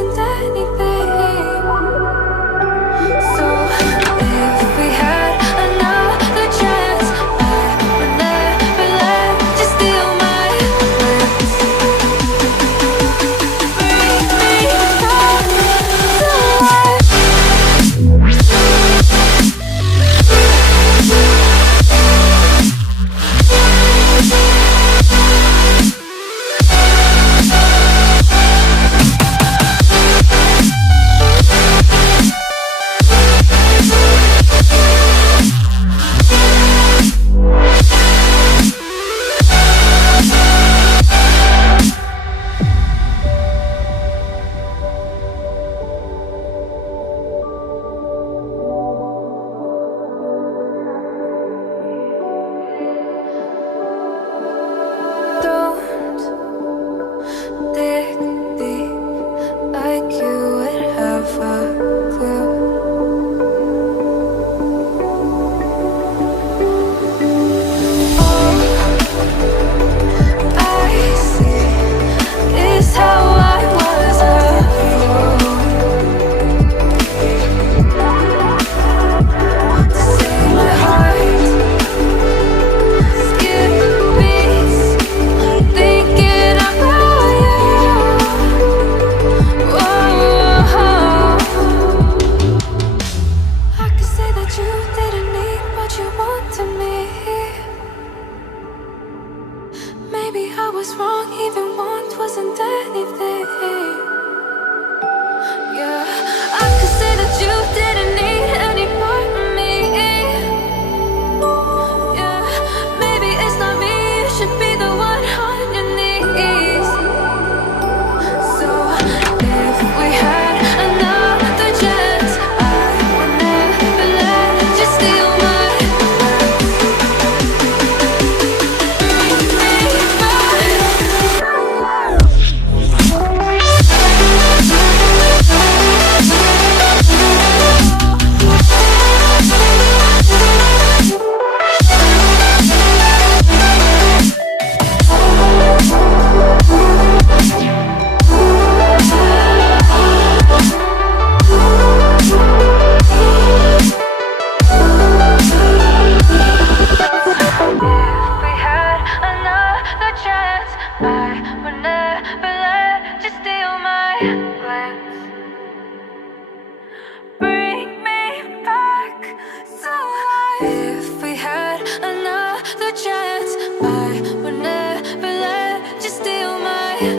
wasn't anything. So if we had another chance, I would never let you steal my glance. Bring me back to life. Don't dig deep like you would have a clue. All I see is how I was a fool to see my heart skip beats thinking about you. Whoa. I could say that you didn't need what you wanted me. Maybe I was wrong, even want wasn't anything. Yeah, I could say that you didn't need any part of me. Yeah, maybe it's not me, you should be the one on your knees. So if we had another chance, I would never let you steal my glance. Bring me back. If we had another chance, I would never let you steal my glance. Bring me back to life. If